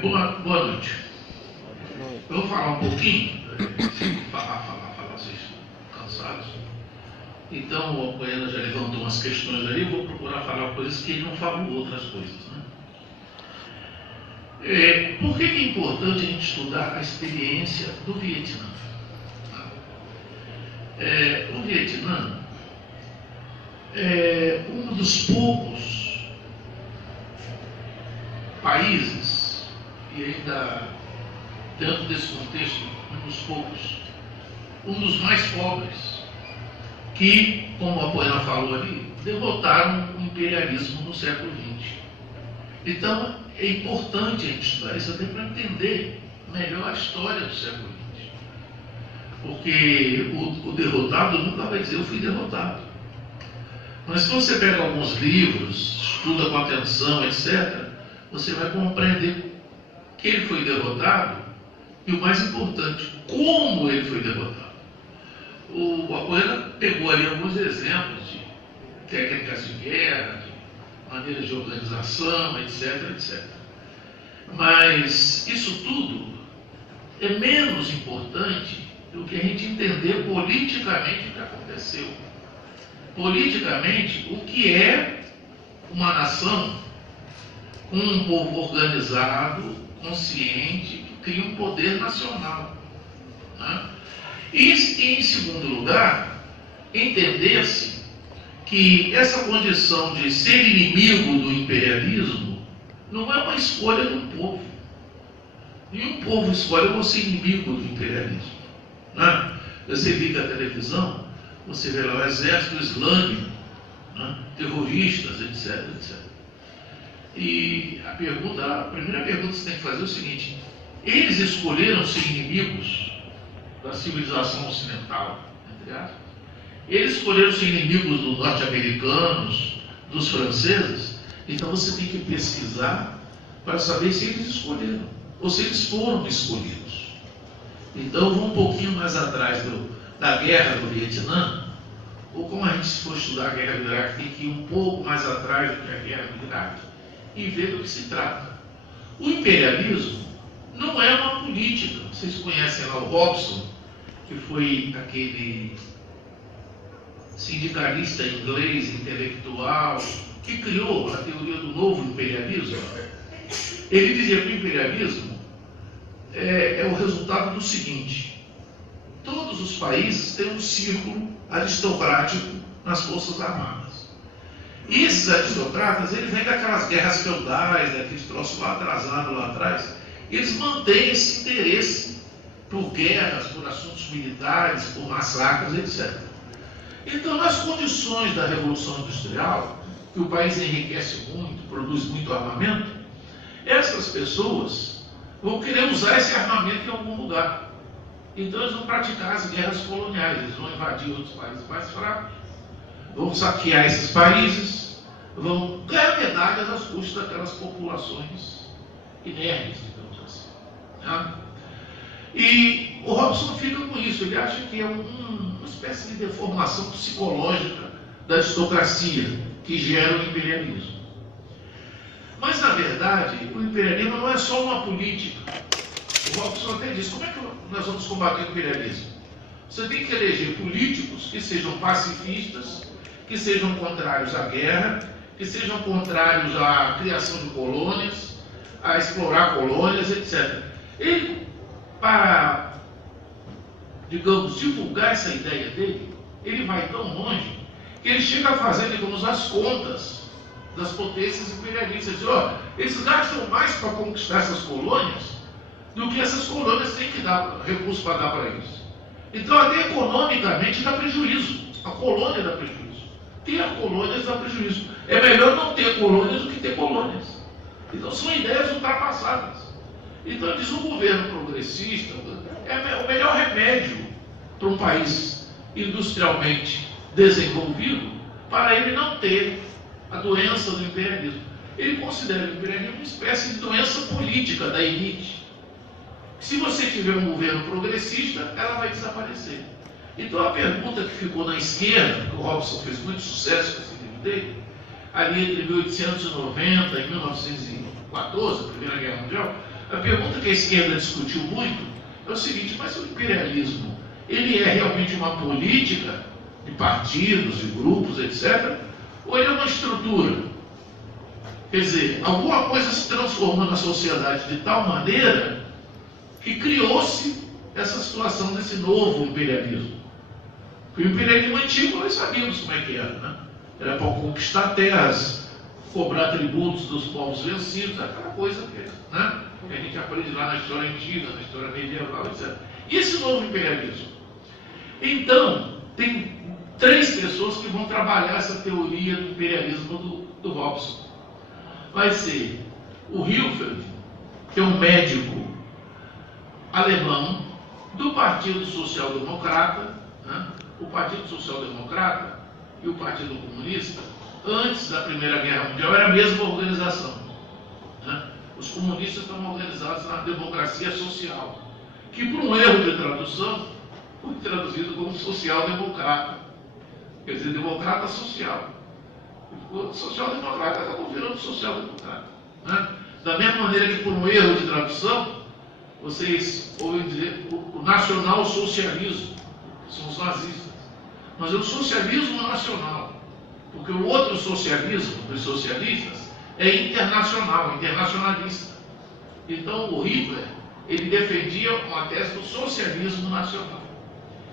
Boa noite. Eu vou falar um pouquinho, falar, vocês estão cansados. Então, o Apoena já levantou umas questões ali, eu vou procurar falar coisas que ele não falou outras coisas, né? Por que é importante a gente estudar a experiência do Vietnã? O Vietnã é um dos poucos países, e ainda dentro desse contexto, um dos mais pobres, que, como a Apoena falou ali, derrotaram o imperialismo no século XX. Então, é importante a gente estudar isso até para entender melhor a história do século XX. Porque o derrotado nunca vai dizer eu fui derrotado. Mas se você pega alguns livros, estuda com atenção, etc., você vai compreender que ele foi derrotado e, o mais importante, como ele foi derrotado. O Apoena pegou ali alguns exemplos de técnicas de guerra, de maneiras de organização, etc, etc. Mas isso tudo é menos importante do que a gente entender politicamente o que aconteceu. Politicamente, o que é uma nação com um povo organizado, consciente, que cria um poder nacional, né? E, em segundo lugar, entender-se que essa condição de ser inimigo do imperialismo não é uma escolha do povo. Nenhum povo escolhe eu ser inimigo do imperialismo, né? Você liga a televisão, você vê lá o exército islâmico, né? Terroristas, etc, etc. E a primeira pergunta que você tem que fazer é o seguinte: eles escolheram ser inimigos da civilização ocidental, entre aspas? Eles escolheram ser inimigos dos norte-americanos, dos franceses? Então você tem que pesquisar para saber se eles escolheram, ou se eles foram escolhidos. Então vou um pouquinho mais atrás da guerra do Vietnã, ou como a gente for estudar a guerra do Iraque, tem que ir um pouco mais atrás do que a guerra do Iraque, e ver do que se trata. O imperialismo não é uma política. Vocês conhecem lá o Robson, que foi aquele sindicalista inglês, intelectual, que criou a teoria do novo imperialismo. Ele dizia que o imperialismo é o resultado do seguinte: todos os países têm um círculo aristocrático nas forças armadas. E esses aristocratas, eles vêm daquelas guerras feudais, daqueles troços lá atrasados lá atrás. Eles mantêm esse interesse por guerras, por assuntos militares, por massacres, etc. Então, nas condições da Revolução Industrial, que o país enriquece muito, produz muito armamento, essas pessoas vão querer usar esse armamento em algum lugar. Então, eles vão praticar as guerras coloniais, eles vão invadir outros países mais fracos, vão saquear esses países, vão ganhar medalhas às custas daquelas populações inermes, digamos assim, né? E o Robson fica com isso, ele acha que é uma espécie de deformação psicológica da aristocracia que gera o imperialismo. Mas, na verdade, o imperialismo não é só uma política. O Robson até diz: como é que nós vamos combater o imperialismo? Você tem que eleger políticos que sejam pacifistas, que sejam contrários à guerra, que sejam contrários à criação de colônias, a explorar colônias, etc. Ele, para, digamos, divulgar essa ideia dele, ele vai tão longe que ele chega a fazer, digamos, as contas das potências imperialistas. Diz: eles gastam mais para conquistar essas colônias do que essas colônias têm que dar recursos para dar para eles. Então, até economicamente dá prejuízo. A colônia dá prejuízo. Ter colônias dá prejuízo. É melhor não ter colônias do que ter colônias. Então, são ideias ultrapassadas. Então, diz: o governo progressista é o melhor remédio para um país industrialmente desenvolvido, para ele não ter a doença do imperialismo. Ele considera o imperialismo uma espécie de doença política da elite. Se você tiver um governo progressista, ela vai desaparecer. Então, a pergunta que ficou na esquerda, que o Robson fez muito sucesso com esse livro dele, ali entre 1890 e 1940, 14, Primeira Guerra Mundial, a pergunta que a esquerda discutiu muito é o seguinte: mas o imperialismo, ele é realmente uma política de partidos, de grupos, etc., ou ele é uma estrutura? Quer dizer, alguma coisa se transformou na sociedade de tal maneira que criou-se essa situação desse novo imperialismo. O imperialismo antigo, nós sabíamos como é que era, né? Era para conquistar terras, cobrar tributos dos povos vencidos, aquela coisa que, né, que a gente aprende lá na história antiga, na história medieval, etc. E esse novo imperialismo? Então, tem 3 pessoas que vão trabalhar essa teoria do imperialismo do Robson. Vai ser o Hilferd, que é um médico alemão do Partido Social Democrata, né? O Partido Social Democrata e o Partido Comunista, antes da Primeira Guerra Mundial, era a mesma organização, né? Os comunistas estão organizados na democracia social, que por um erro de tradução foi traduzido como social-democrata, quer dizer, democrata social. O social-democrata acabou virando social-democrata, né? Da mesma maneira que por um erro de tradução, vocês ouvem dizer o nacional-socialismo, que são os nazistas. Mas é o socialismo nacional, porque o outro socialismo dos socialistas é internacional, internacionalista. Então o Hitler, ele defendia uma tese do socialismo nacional.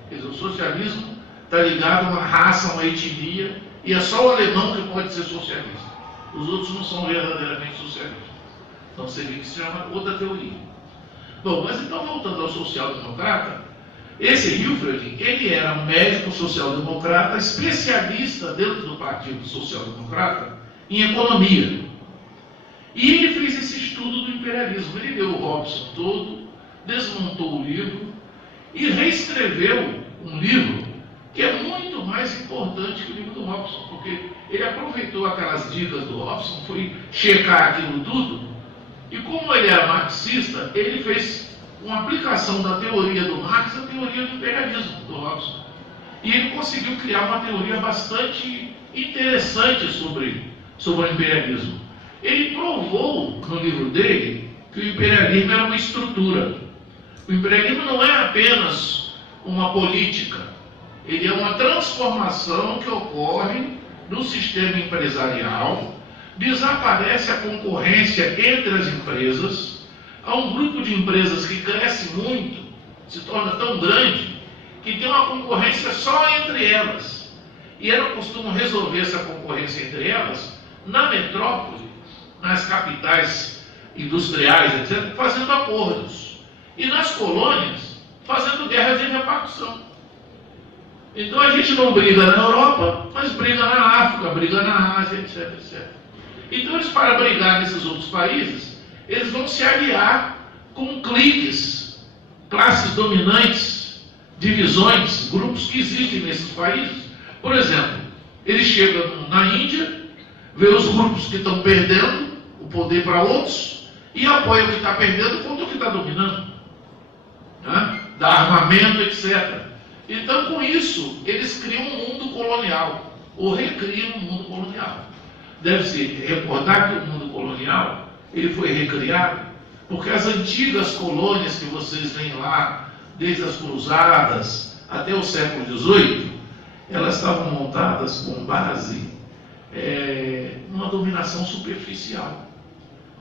Quer dizer, o socialismo está ligado a uma raça, a uma etnia, e é só o alemão que pode ser socialista. Os outros não são verdadeiramente socialistas. Então seria que se chama outra teoria. Bom, mas então voltando ao social-democrata, esse Hilferd, ele era um médico social-democrata, especialista dentro do Partido Social-Democrata em economia. E ele fez esse estudo do imperialismo. Ele leu o Robson todo, desmontou o livro e reescreveu um livro que é muito mais importante que o livro do Robson, porque ele aproveitou aquelas dicas do Robson, foi checar aquilo tudo, e como ele era marxista, ele fez uma aplicação da teoria do Marx à teoria do imperialismo do Robson. E ele conseguiu criar uma teoria bastante interessante sobre o imperialismo. Ele provou no livro dele que o imperialismo era uma estrutura. O imperialismo não é apenas uma política, ele é uma transformação que ocorre no sistema empresarial, desaparece a concorrência entre as empresas. Há um grupo de empresas que cresce muito, se torna tão grande, que tem uma concorrência só entre elas. E elas costumam resolver essa concorrência entre elas na metrópole, nas capitais industriais, etc., fazendo acordos. E nas colônias, fazendo guerras de repartição. Então a gente não briga na Europa, mas briga na África, briga na Ásia, etc., etc. Então eles, para brigar nesses outros países, eles vão se aliar com cliques, classes dominantes, divisões, grupos que existem nesses países. Por exemplo, eles chegam na Índia, vê os grupos que estão perdendo o poder para outros e apoiam o que está perdendo contra o que está dominando, né? Dá armamento, etc. Então, com isso, eles criam um mundo colonial, ou recriam um mundo colonial. Deve-se recordar que o mundo colonial ele foi recriado porque as antigas colônias que vocês veem lá, desde as cruzadas até o século XVIII, elas estavam montadas com base numa dominação superficial.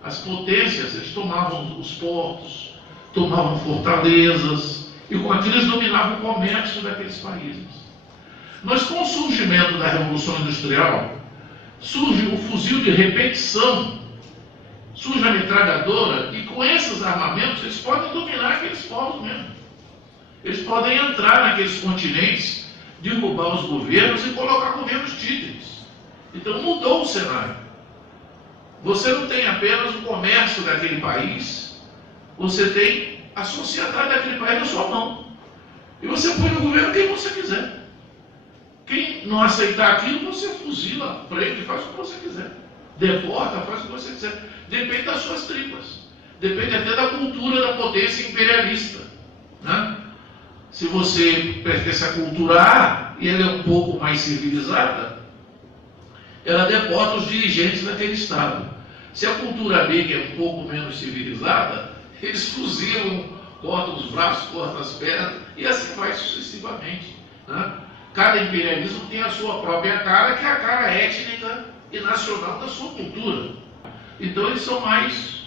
As potências, eles tomavam os portos, tomavam fortalezas, e com aquilo eles dominavam o comércio daqueles países. Mas com o surgimento da Revolução Industrial, surge o fuzil de repetição, surge a metralhadora, e com esses armamentos eles podem dominar aqueles povos mesmo. Eles podem entrar naqueles continentes, derrubar os governos e colocar governos títeres. Então mudou o cenário. Você não tem apenas o comércio daquele país, você tem a sociedade daquele país na sua mão. E você põe no governo quem você quiser. Quem não aceitar aquilo, você fuzila, prende, faz o que você quiser. Deporta, faz o que você quiser. Depende das suas tripas. Depende até da cultura da potência imperialista, né? Se você pertence à cultura A e ela é um pouco mais civilizada, ela deporta os dirigentes daquele Estado. Se a cultura B, que é um pouco menos civilizada, eles fuzilam, cortam os braços, cortam as pernas, e assim vai sucessivamente. Né? Cada imperialismo tem a sua própria cara, que é a cara étnica e nacional da sua cultura. Então eles são mais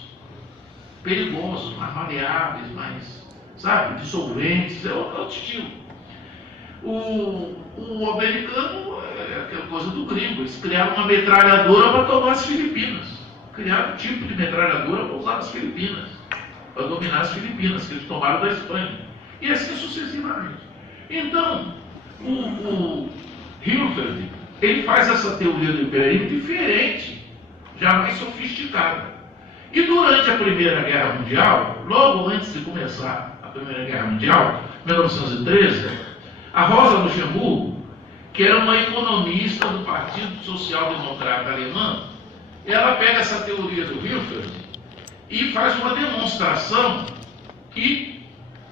perigosos, mais maleáveis, mais, sabe, dissolventes, é outro estilo. O americano é aquela coisa do gringo, eles criaram uma metralhadora para tomar as Filipinas. Criaram um tipo de metralhadora para usar nas Filipinas, para dominar as Filipinas, que eles tomaram da Espanha. E assim sucessivamente. Então, o Hilferd, ele faz essa teoria do imperialismo diferente, já mais sofisticada. E durante a Primeira Guerra Mundial, logo antes de começar a Primeira Guerra Mundial, 1913, a Rosa Luxemburgo, que era uma economista do Partido Social Democrata Alemão, ela pega essa teoria do Hilferd e faz uma demonstração que,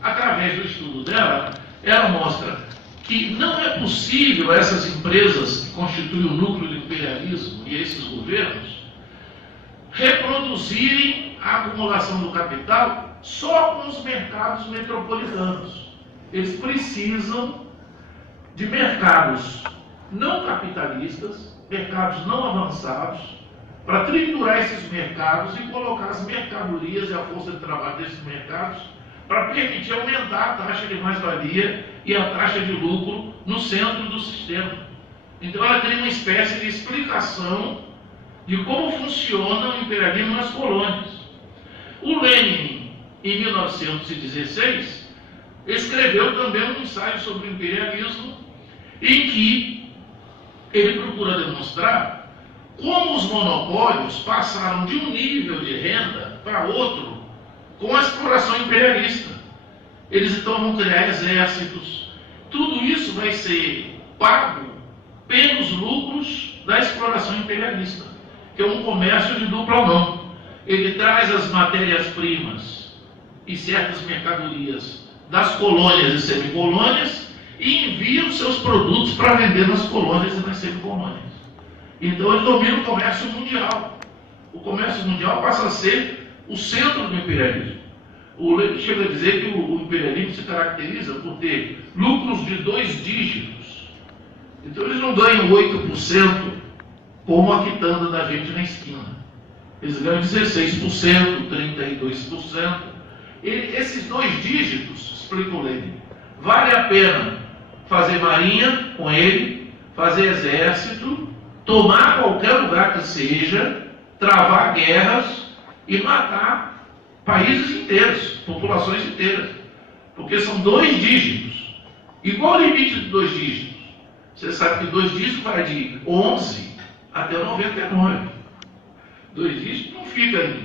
através do estudo dela, ela mostra que não é possível essas empresas que constituem o núcleo do imperialismo e esses governos reproduzirem a acumulação do capital só com os mercados metropolitanos. Eles precisam de mercados não capitalistas, mercados não avançados, para triturar esses mercados e colocar as mercadorias e a força de trabalho desses mercados para permitir aumentar a taxa de mais-valia e a taxa de lucro no centro do sistema. Então ela tem uma espécie de explicação de como funciona o imperialismo nas colônias. O Lenin, em 1916, escreveu também um ensaio sobre o imperialismo, em que ele procura demonstrar como os monopólios passaram de um nível de renda para outro com a exploração imperialista. Eles então vão criar exércitos. Tudo isso vai ser pago pelos lucros da exploração imperialista, que é um comércio de dupla mão. Ele traz as matérias-primas e certas mercadorias das colônias e semicolônias e envia os seus produtos para vender nas colônias e nas semicolônias. Então ele domina o comércio mundial. O comércio mundial passa a ser o centro do imperialismo. O Lenin chega a dizer que o imperialismo se caracteriza por ter lucros de 2 dígitos. Então eles não ganham 8% como a quitanda da gente na esquina. Eles ganham 16%, 32%. Esses 2 dígitos, explica o Lenin, vale a pena fazer marinha com ele, fazer exército, tomar qualquer lugar que seja, travar guerras e matar países inteiros, populações inteiras. Porque são 2 dígitos. E qual o limite de 2 dígitos? Você sabe que 2 dígitos vai de 11 até 99. 2 dígitos não fica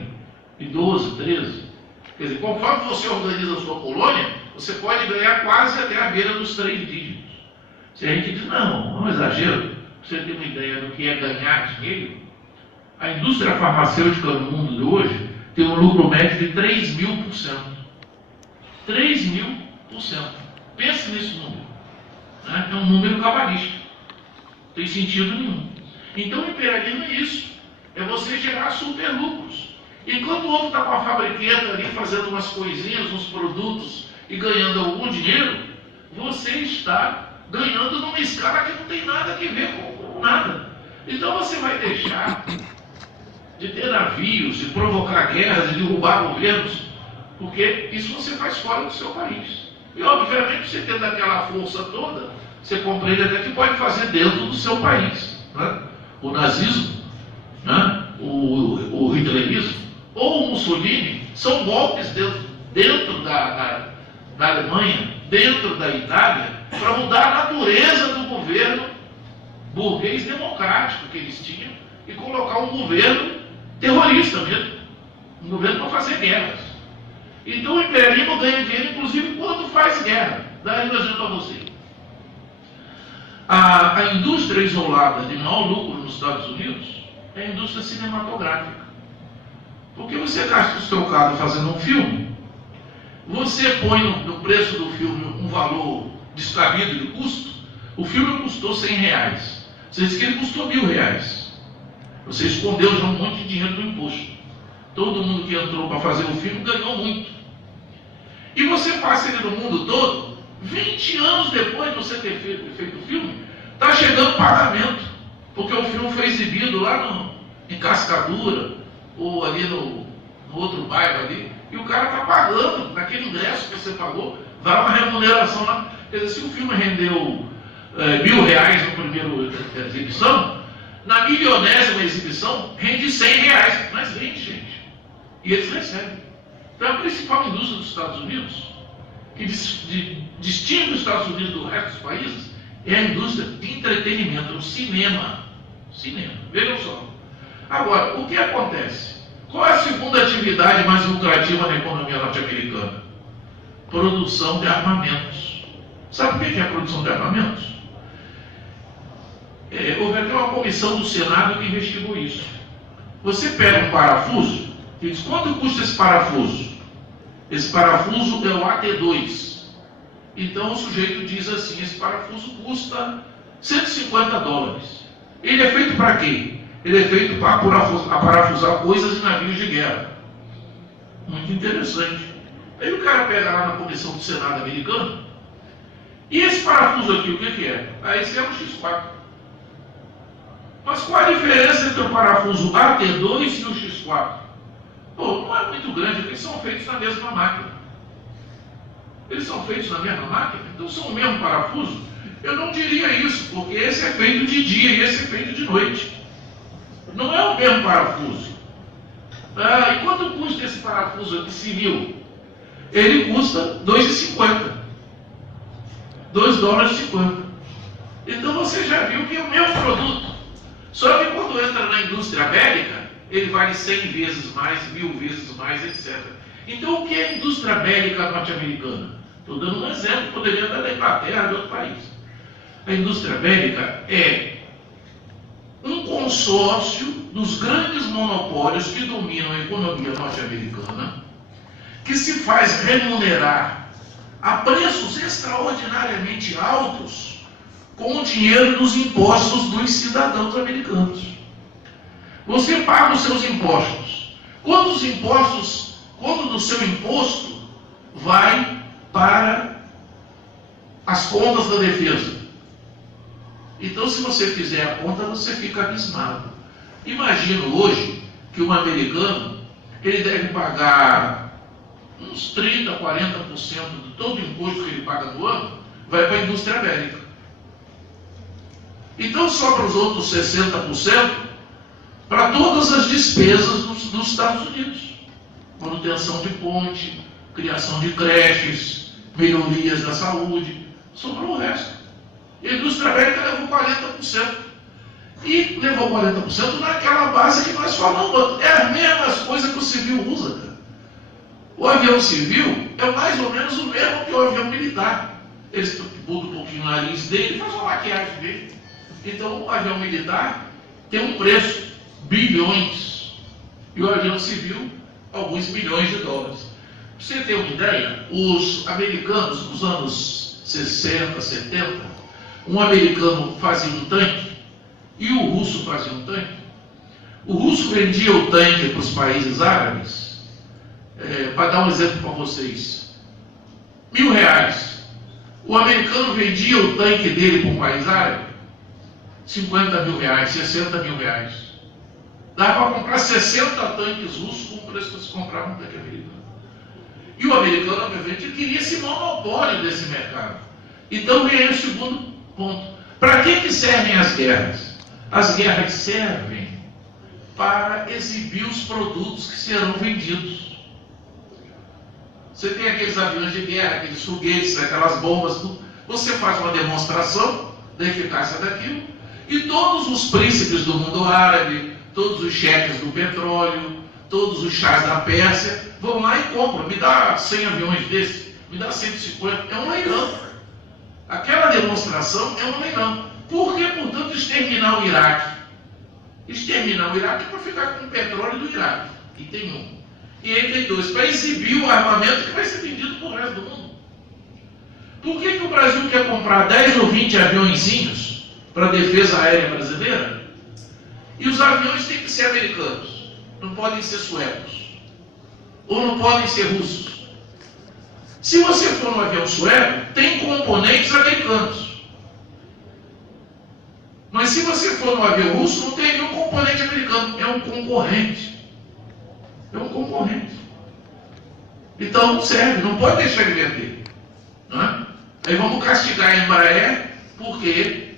em 12, 13. Quer dizer, conforme você organiza a sua colônia, você pode ganhar quase até a beira dos 3 dígitos. Se a gente diz, não é um exagero, você ter uma ideia do que é ganhar dinheiro, a indústria farmacêutica no mundo de hoje tem um lucro médio de 3.000%. 3.000%. Pense nesse número. Né? É um número cabalístico. Não tem sentido nenhum. Então o imperialismo é isso. É você gerar super lucros. Enquanto o outro está com a fabriqueta ali fazendo umas coisinhas, uns produtos e ganhando algum dinheiro, você está ganhando numa escala que não tem nada a ver com nada. Então você vai deixar de ter navios, de provocar guerras, de derrubar governos, porque isso você faz fora do seu país. E obviamente você tendo aquela força toda, você compreende até que pode fazer dentro do seu país. Né? O nazismo, né? o hitlerismo, ou o Mussolini, são golpes dentro da Alemanha, dentro da Itália, para mudar a natureza do governo burguês democrático que eles tinham e colocar um governo terrorista mesmo, um governo para fazer guerras. Então o imperialismo ganha dinheiro, inclusive, quando faz guerra. Daí eu exemplo a você. A indústria isolada de maior lucro nos Estados Unidos é a indústria cinematográfica. Porque você gasta os trocados fazendo um filme, você põe no preço do filme um valor descabido de custo, o filme custou R$100. Você diz que ele custou R$1.000. Você escondeu já um monte de dinheiro do imposto. Todo mundo que entrou para fazer o filme ganhou muito. E você passa ele no mundo todo, 20 anos depois de você ter feito o filme, está chegando pagamento. Porque o filme foi exibido lá em Cascadura, ou ali no outro bairro ali, e o cara está pagando, naquele ingresso que você pagou, vai uma remuneração lá. Quer dizer, se o filme rendeu R$1.000 na primeira exibição, na milionésima exibição rende R$100. Mas rende, gente. E eles recebem. Então a principal indústria dos Estados Unidos, que distingue os Estados Unidos do resto dos países, é a indústria de entretenimento, o cinema. Cinema. Vejam só. Agora, o que acontece? Qual é a segunda atividade mais lucrativa na economia norte-americana? Produção de armamentos. Sabe o que é a produção de armamentos? Houve até uma comissão do Senado que investigou isso. Você pega um parafuso e diz, quanto custa esse parafuso? Esse parafuso é o AT2. Então o sujeito diz assim, esse parafuso custa $150. Ele é feito para quê? Ele é feito para parafusar coisas em navios de guerra. Muito interessante. Aí o cara pega lá na comissão do Senado americano, e esse parafuso aqui, o que é? Aí esse é um X4. Mas qual a diferença entre o parafuso AT2 e o X4? Pô, não é muito grande, eles são feitos na mesma máquina. Eles são feitos na mesma máquina, então são o mesmo parafuso. Eu não diria isso, porque esse é feito de dia e esse é feito de noite. Não é o mesmo parafuso. E quanto custa esse parafuso aqui civil? Ele custa $2,50. $2,50. Então você já viu que é o mesmo produto. Só que quando entra na indústria bélica, ele vale 100 vezes mais, 1000 vezes mais, etc. Então o que é a indústria bélica norte-americana? Estou dando um exemplo, poderia dar da Inglaterra, de outro país. A indústria bélica é um consórcio dos grandes monopólios que dominam a economia norte-americana, que se faz remunerar a preços extraordinariamente altos com o dinheiro dos impostos dos cidadãos americanos. Você paga os seus impostos. Quando do seu imposto vai para as contas da defesa. Então, se você fizer a conta, você fica abismado. Imagino hoje que um americano, ele deve pagar uns 30%, 40% de todo o imposto que ele paga no ano, vai para a indústria bélica. Então, sobra os outros 60% para todas as despesas dos Estados Unidos. Manutenção de ponte, criação de creches, melhorias da saúde, sobrou o resto. E a indústria bélica levou 40%. E levou 40% naquela base que nós falamos. É as mesmas coisas que o civil usa, cara. O avião civil é mais ou menos o mesmo que o avião militar. Eles mudam um pouquinho o nariz dele, faz uma maquiagem dele. Então o avião militar tem um preço, bilhões. E o avião civil, alguns milhões de dólares. Para você ter uma ideia, os americanos, nos anos 60, 70, um americano fazia um tanque e o russo fazia um tanque. O russo vendia o tanque para os países árabes, para dar um exemplo para vocês, R$1.000. O americano vendia o tanque dele para um país árabe, R$50 mil, R$60 mil. Dava para comprar 60 tanques russos com o preço que se comprava um tanque americano. E o americano, obviamente, queria esse monopólio desse mercado. Então vem aí o segundo ponto. Para que servem as guerras? As guerras servem para exibir os produtos que serão vendidos. Você tem aqueles aviões de guerra, aqueles foguetes, aquelas bombas, você faz uma demonstração da eficácia daquilo, e todos os príncipes do mundo árabe, todos os chefes do petróleo, todos os chás da Pérsia, vão lá e compram. Me dá 100 aviões desses, me dá 150, é um leilão. Aquela demonstração é um leilão. Por que, portanto, exterminar o Iraque? Exterminar o Iraque para ficar com o petróleo do Iraque, que tem um. E aí tem dois, para exibir o armamento que vai ser vendido para o resto do mundo. Por que o Brasil quer comprar 10 ou 20 aviõezinhos para a defesa aérea brasileira? E os aviões têm que ser americanos, não podem ser suecos, ou não podem ser russos. Se você for no avião sueco, tem componentes americanos. Mas se você for no avião russo, não tem nenhum componente americano, é um concorrente. É um concorrente. Então não serve, não pode deixar de vender. Não é? Aí vamos castigar a Embraer, porque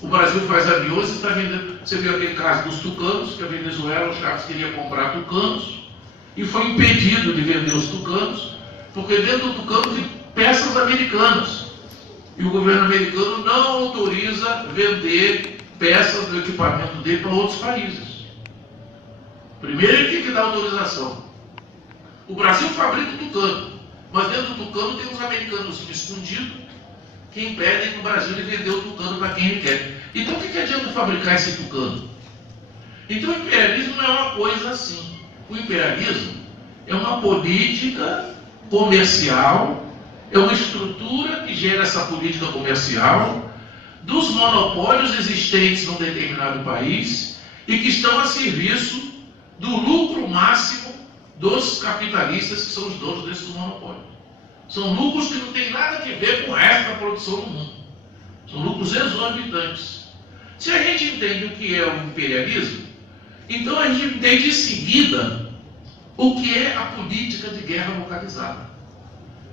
o Brasil faz aviões e está vendendo. Você viu aquele caso dos tucanos, que a Venezuela, o Chaves queria comprar tucanos, e foi impedido de vender os tucanos, porque dentro do tucano tem peças americanas. E o governo americano não autoriza vender peças do equipamento dele para outros países. Primeiro ele tem que dar autorização. O Brasil fabrica o tucano, mas dentro do tucano tem uns americanos escondidos que impedem no Brasil de vender o tucano para quem ele quer. Então o que adianta fabricar esse tucano? Então o imperialismo não é uma coisa assim. O imperialismo é uma política comercial, é uma estrutura que gera essa política comercial dos monopólios existentes num determinado país e que estão a serviço do lucro máximo dos capitalistas que são os donos desses monopólios. São lucros que não têm nada a ver com o resto da produção do mundo. São lucros exorbitantes. Se a gente entende o que é o imperialismo, então a gente entende em seguida o que é a política de guerra localizada.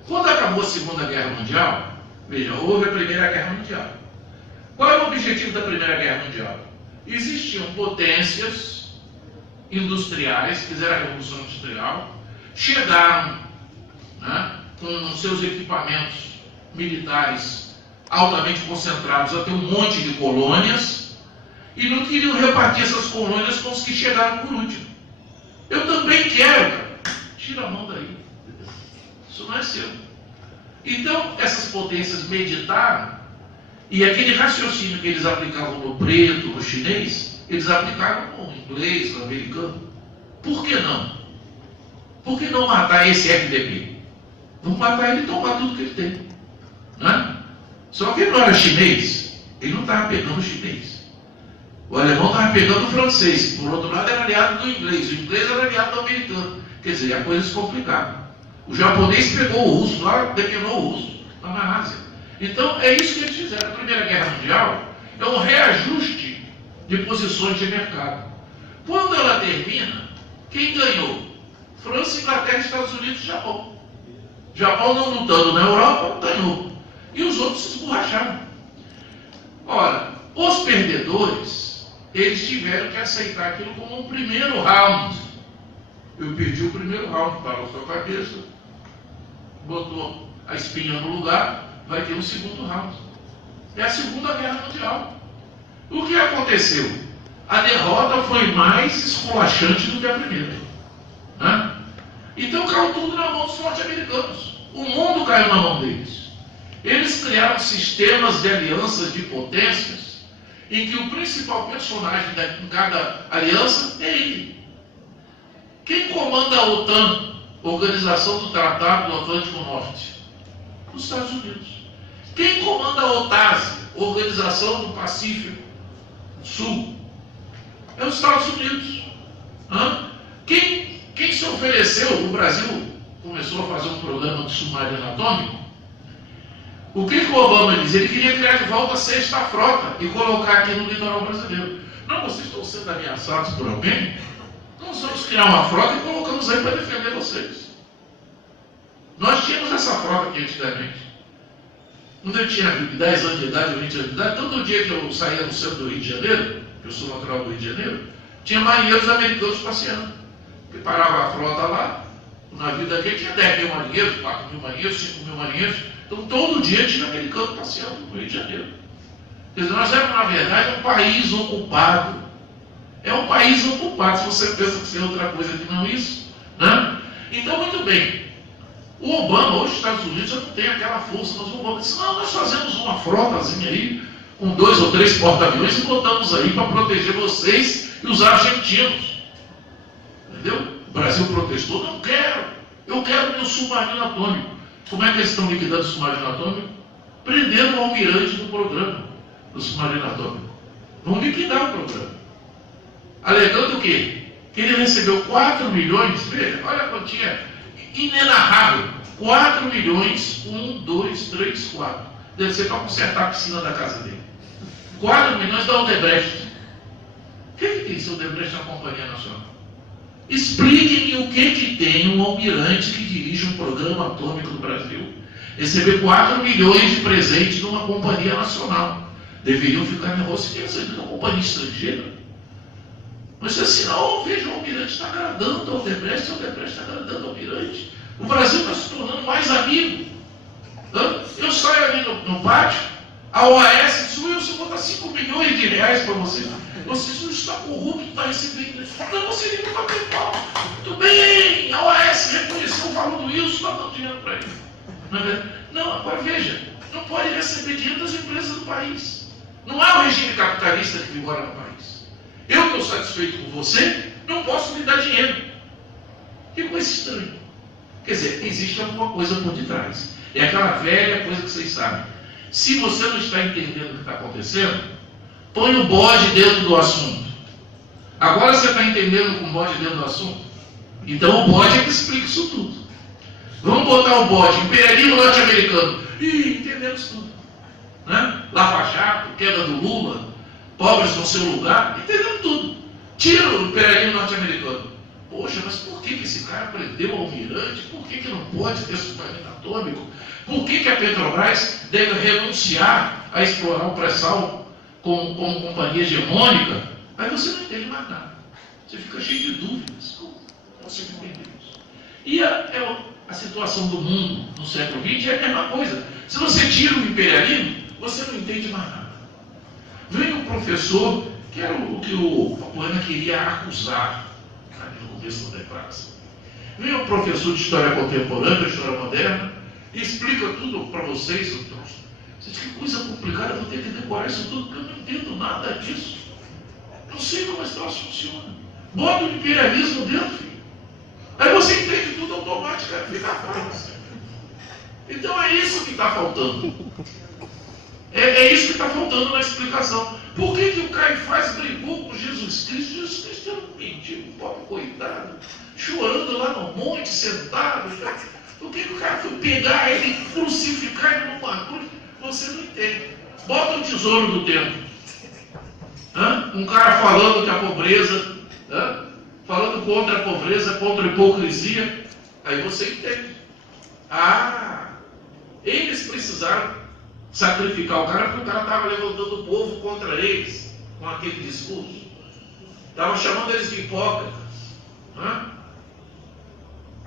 Quando acabou a Segunda Guerra Mundial, veja, houve a Primeira Guerra Mundial. Qual é o objetivo da Primeira Guerra Mundial? Existiam potências industriais, fizeram a Revolução Industrial, chegaram, né, com seus equipamentos militares altamente concentrados até um monte de colônias e não queriam repartir essas colônias com os que chegaram por último. Eu também quero, cara. Tira a mão daí. Isso não é seu. Então, essas potências meditaram e aquele raciocínio que eles aplicavam no preto, no chinês, eles aplicaram no inglês, no americano. Por que não? Por que não matar esse FDP? Vamos matar ele e tomar tudo que ele tem. Não é? Só que ele não era chinês, ele não estava pegando o chinês. O alemão estava pegando o francês, que por outro lado era aliado do inglês, o inglês era aliado do americano. Quer dizer, a coisa se complicava. O japonês pegou o russo lá, declinou o russo, lá na Ásia. Então, é isso que eles fizeram. A Primeira Guerra Mundial é um reajuste de posições de mercado. Quando ela termina, quem ganhou? França, Inglaterra, Estados Unidos e Japão. Japão não lutando na Europa, ganhou. E os outros se esborracharam. Ora, os perdedores, eles tiveram que aceitar aquilo como um primeiro round. Eu perdi o primeiro round, parou sua cabeça, botou a espinha no lugar, vai ter um segundo round. É a Segunda Guerra Mundial. O que aconteceu? A derrota foi mais esculachante do que a primeira. Né? Então caiu tudo na mão dos norte-americanos. O mundo caiu na mão deles. Eles criaram sistemas de alianças de potências em que o principal personagem em cada aliança é ele. Quem comanda a OTAN, Organização do Tratado do Atlântico Norte? Os Estados Unidos. Quem comanda a OTASE, Organização do Pacífico Sul? É os Estados Unidos. Quem se ofereceu? O Brasil começou a fazer um programa de submarino atômico. O que o Obama diz? Ele queria criar de volta a sexta frota e colocar aqui no litoral brasileiro. Não, vocês estão sendo ameaçados por alguém? Nós vamos criar uma frota e colocamos aí para defender vocês. Nós tínhamos essa frota aqui antigamente. Quando eu tinha 10 anos de idade, 20 anos de idade, todo dia que eu saía no centro do Rio de Janeiro, eu sou natural do Rio de Janeiro, tinha marinheiros americanos passeando. Que parava a frota lá, o navio daqui tinha 10 mil marinheiros, 4 mil marinheiros, 5 mil marinheiros. Então todo dia tinha americano passeando no Rio de Janeiro. Quer dizer, nós éramos, na verdade, um país ocupado. É um país ocupado, se você pensa que isso é outra coisa que não isso. Né? Então, muito bem. O Obama, hoje os Estados Unidos, já não tem aquela força, mas o Obama disse, não, nós fazemos uma frotazinha aí, com 2 ou 3 porta-aviões e botamos aí para proteger vocês e os argentinos. Entendeu? O Brasil protestou, não quero, eu quero meu submarino atômico. Como é que eles estão liquidando o submarino atômico? Prendendo o almirante do programa do submarino atômico. Vão liquidar o programa. alegando o quê? Que ele recebeu 4 milhões, veja, olha a quantia inenarrável, 4 milhões, 1, 2, 3, 4. Deve ser para consertar a piscina da casa dele. 4 milhões da Odebrecht. O que tem esse Odebrecht na Companhia Nacional? Explique-me o que tem um almirante que dirige um programa atômico do Brasil receber 4 milhões de presente de uma companhia nacional. Deveriam ficar negociando com uma companhia estrangeira. Mas assim, não, veja, o almirante está agradando ao Odebrecht, o Odebrecht está agradando ao almirante. O Brasil está se tornando mais amigo. Eu saio ali no pátio, a OAS diz, Wilson, vou dar 5 milhões de reais para você. Você não está corrupto, está recebendo. Não, você liga para o pau. Tudo bem, a OAS reconheceu o valor do Wilson, está dando dinheiro para ele. Não é verdade? Não, agora veja, não pode receber dinheiro das empresas do país. Não há o regime capitalista que vigora no país. Eu que estou satisfeito com você, não posso lhe dar dinheiro. Que coisa estranha. Quer dizer, existe alguma coisa por detrás. É aquela velha coisa que vocês sabem. Se você não está entendendo o que está acontecendo, põe o bode dentro do assunto. Agora você está entendendo com o bode dentro do assunto? Então o bode é que explica isso tudo. Vamos botar o bode, imperialismo norte-americano. Ih, entendemos tudo. Né? Lava Jato, queda do Lula, pobres no seu lugar, entendemos tudo. Tira o imperialismo norte-americano. Poxa, mas por que esse cara prendeu o almirante? Por que não pode ter submarino atômico? Por que a Petrobras deve renunciar a explorar o pré-sal como companhia hegemônica? Aí você não entende mais nada. Você fica cheio de dúvidas. Como você não entende isso? E a situação do mundo no século XX é a mesma coisa. Se você tira o imperialismo, você não entende mais nada. Vem um professor, que era o que o Apoena queria acusar no começo da declaração. Vem um professor de história contemporânea, de história moderna, e explica tudo para vocês. Você diz, que coisa complicada, eu vou ter que decorar isso tudo, porque eu não entendo nada disso. Não sei como esse troço funciona. Bota o imperialismo dentro, filho. Aí você entende tudo automaticamente, fica fácil. Então é isso que está faltando. É isso que está faltando na explicação. Por que o Caifás brigou com Jesus Cristo? Jesus Cristo era um mendigo, um pobre coitado, chorando lá no monte, sentado. Por que o cara foi pegar ele e crucificar ele numa cruz? Você não entende. Bota o tesouro do templo. Um cara falando que a pobreza, falando contra a pobreza, contra a hipocrisia, aí você entende. Eles precisaram sacrificar o cara porque o cara estava levantando o povo contra eles com aquele discurso. Estava chamando eles de hipócritas.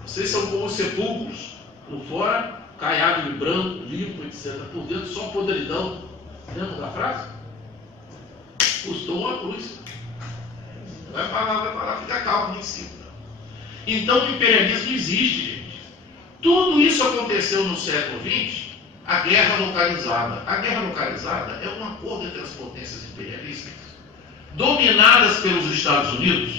Vocês são como sepulcros, por fora, caiado de branco, limpo, etc. Por dentro, só podridão. Lembra da frase? Custou uma cruz. Vai parar, fica calmo em cima. Então o imperialismo existe, gente. Tudo isso aconteceu no século XX, a guerra localizada. A guerra localizada é um acordo entre as potências imperialistas, dominadas pelos Estados Unidos,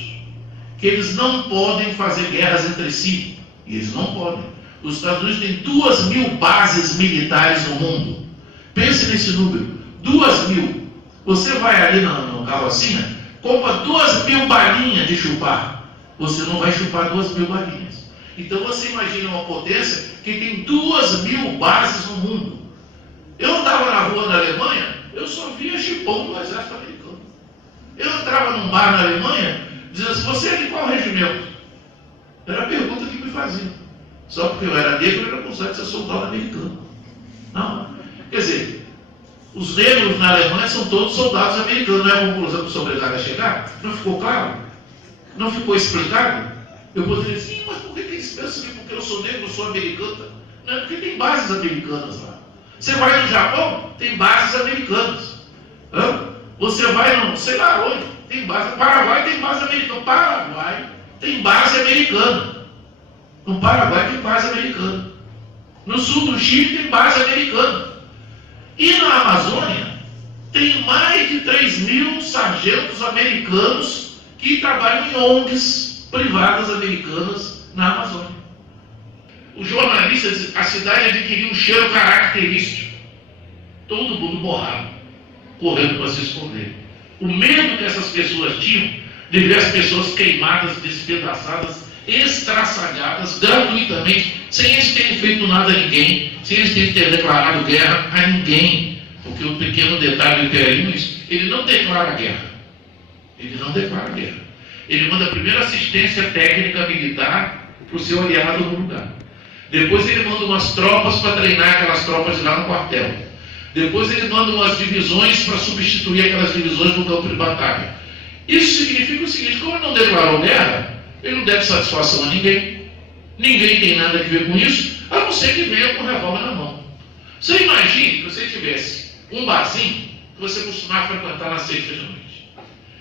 que eles não podem fazer guerras entre si. E eles não podem. Os Estados Unidos têm 2.000 bases militares no mundo. Pense nesse número. 2.000. Você vai ali no carrocinha, compra 2.000 balinhas de chupar. Você não vai chupar 2.000 balinhas. Então você imagina uma potência que tem 2.000 bases no mundo. Eu andava na rua na Alemanha, eu só via chipão do exército americano. Eu entrava num bar na Alemanha, dizia assim, você é de qual regimento? Era a pergunta que me faziam. Só porque eu era negro, eu era acusado de ser soldado americano. Não. Quer dizer, os negros na Alemanha são todos soldados americanos. Não é a conclusão que sou obrigado a chegar? Não ficou claro? Não ficou explicado? Eu poderia dizer, sim, mas por que eles pensam que porque eu sou negro, eu sou americana? Não é porque tem bases americanas lá. Você vai no Japão, tem bases americanas. Você vai no, sei lá onde, tem base. No Paraguai tem base americana. Paraguai tem base americana. No Paraguai tem base americana. No sul do Chile tem base americana. E na Amazônia tem mais de 3.000 sargentos americanos que trabalham em ONGs privadas americanas na Amazônia. Os jornalistas dizem, a cidade adquiriu um cheiro característico. Todo mundo borrado, correndo para se esconder. O medo que essas pessoas tinham de ver as pessoas queimadas, despedaçadas, estraçalhadas, gratuitamente, sem eles terem feito nada a ninguém, sem eles terem declarado guerra a ninguém. Porque o pequeno detalhe do imperialismo é isso: ele não declara guerra. Ele não declara guerra. Ele manda primeiro assistência técnica militar para o seu aliado no lugar. Depois ele manda umas tropas para treinar aquelas tropas lá no quartel. Depois ele manda umas divisões para substituir aquelas divisões no campo de batalha. Isso significa o seguinte: como ele não declarou guerra, ele não deve satisfação a ninguém. Ninguém tem nada a ver com isso, a não ser que venha com o revólver na mão. Você imagine que você tivesse um barzinho que você costumava frequentar nas sextas da noite.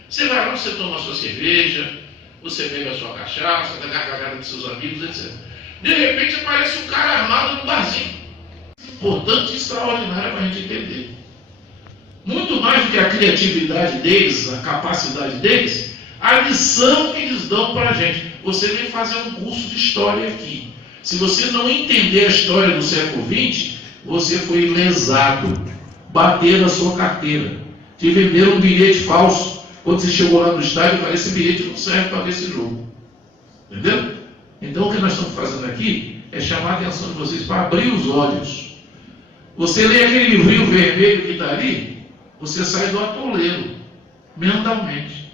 Você vai lá, você toma a sua cerveja, você bebe a sua cachaça, dá gargalhada com seus amigos, etc. De repente aparece um cara armado no barzinho. Importante e extraordinário para a gente entender. Muito mais do que a criatividade deles, a capacidade deles, a lição que eles dão para a gente. Você vem fazer um curso de história aqui. Se você não entender a história do século XX, você foi lesado. Bateram a sua carteira. Te venderam um bilhete falso. Quando você chegou lá no estádio, falei: esse bilhete não serve para ver esse jogo. Entendeu? Então o que nós estamos fazendo aqui é chamar a atenção de vocês para abrir os olhos. Você lê aquele livrinho vermelho que está ali, você sai do atoleiro, mentalmente.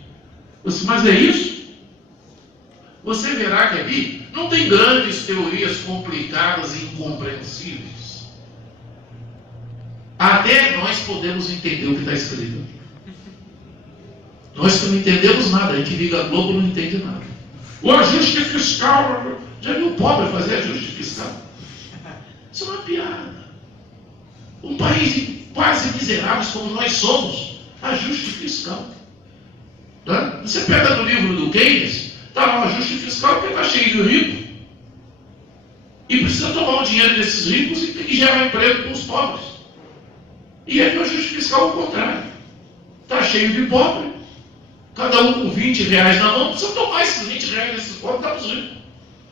Mas é isso? Você verá que ali não tem grandes teorias complicadas e incompreensíveis. Até nós podemos entender o que está escrito aqui. Nós que não entendemos nada, a gente liga a Globo não entende nada. O ajuste fiscal, já viu o pobre fazer ajuste fiscal? Isso é uma piada. Um país de quase miseráveis como nós somos, ajuste fiscal. Tá? Você pega no livro do Keynes, está lá o ajuste fiscal porque está cheio de rico. E precisa tomar o dinheiro desses ricos e gerar emprego com os pobres. E aí o ajuste fiscal é o contrário. Está cheio de pobre, cada um com 20 reais na mão, precisa tomar esses 20 reais desses pobres e dar para os ricos.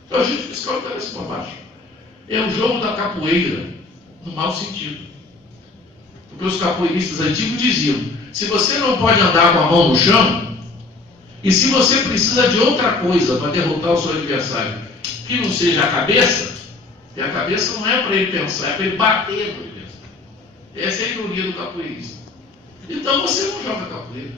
Então o ajuste fiscal está desse para baixo. É o jogo da capoeira, no mau sentido. Porque os capoeiristas antigos diziam: se você não pode andar com a mão no chão, e se você precisa de outra coisa para derrotar o seu adversário, que não seja a cabeça, e a cabeça não é para ele pensar, é para ele bater no adversário. Essa é a ironia do capoeirista. Então você não joga capoeira,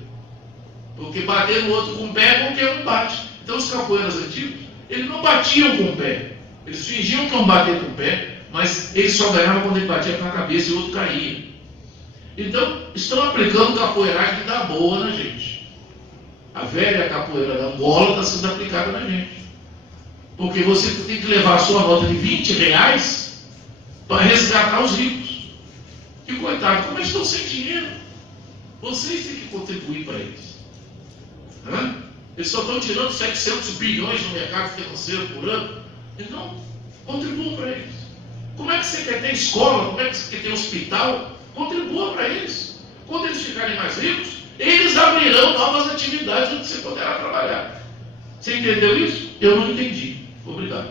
porque bater no outro com o pé, qualquer um bate. Então os capoeiras antigos, eles não batiam com o pé, eles fingiam que iam bater com o pé, mas eles só ganhavam quando ele batia com a cabeça e o outro caía. Então, estão aplicando capoeiragem que dá boa na gente. A velha capoeira da Angola está sendo aplicada na gente. Porque você tem que levar a sua nota de 20 reais para resgatar os ricos. E coitado, como eles estão sem dinheiro? Vocês têm que contribuir para eles. Hã? Eles só estão tirando 700 bilhões no mercado financeiro por ano. Então, contribuam para eles. Como é que você quer ter escola? Como é que você quer ter hospital? Contribua para eles. Quando eles ficarem mais ricos, eles abrirão novas atividades onde você poderá trabalhar. Você entendeu isso? Eu não entendi. Obrigado.